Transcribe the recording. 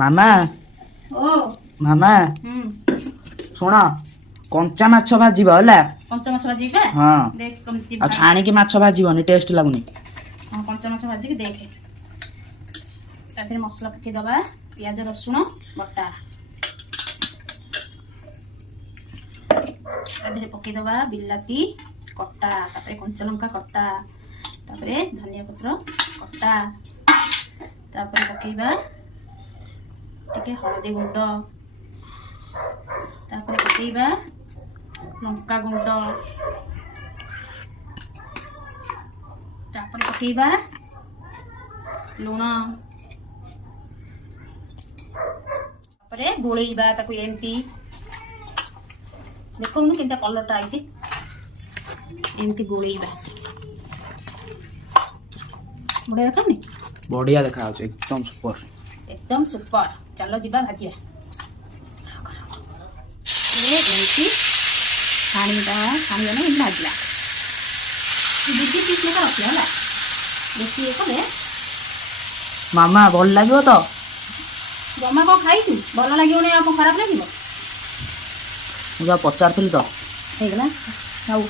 ମାମା ଓ ମାମା ଶୁଣ କଞ୍ଚା ମାଛ ଭାଜିବ ହେଲା। କଞ୍ଚା ମାଛ ଭାଜିବା। ହଁ ଦେଖ କେମିତି ଆଉ ଛାଣିକି ମାଛ ଭାଜିବନି ଟେଷ୍ଟ ଲାଗୁନି। ହଁ କଞ୍ଚା ମାଛ ଭାଜିକି ଦେଖେ। ତା ଦେହରେ ମସଲା ପକେଇଦବା। ପିଆଜ ରସୁଣ ବଟା ତା ଦେହରେ ପକେଇଦବା। ବିଲାତି କଟା, ତାପରେ କଞ୍ଚା ଲଙ୍କା କଟା, ତାପରେ ଧନିଆ ପତ୍ର କଟା, ତାପରେ ପକେଇବା ଟିକେ ହଳଦୀ ଗୁଣ୍ଡ, ତାପରେ ପକେଇବା ଲଙ୍କା ଗୁଣ୍ଡ, ତାପରେ ପକେଇବା ଲୁଣ, ତାପରେ ଗୋଳେଇବା ତାକୁ ଏମିତି। ଦେଖୁନୁ କେମିତି କଲରଟା ଆଇଛି। ଏମିତି ଗୋଳେଇବା। ବଢିଆ ଦେଖାନି? ବଢିଆ ଦେଖାଯାଉଛି ଏକଦମ ସୁପର। एकदम सुपर। चलो जीवा भाजिया। एमती छाणीदा छाणीगले एमती भाजला। दुटी पीस लेखा रखिया है। बेसी ये कले ମାମା ଭଲ ଲାଗିବ ତ? जमा को खाइछु भल लागियो नै आ खराब लागियो। ମୁଁ ଯା ପଚାରୁଥିଲି ତ। ହେଇଗଲା। ଖାଉ।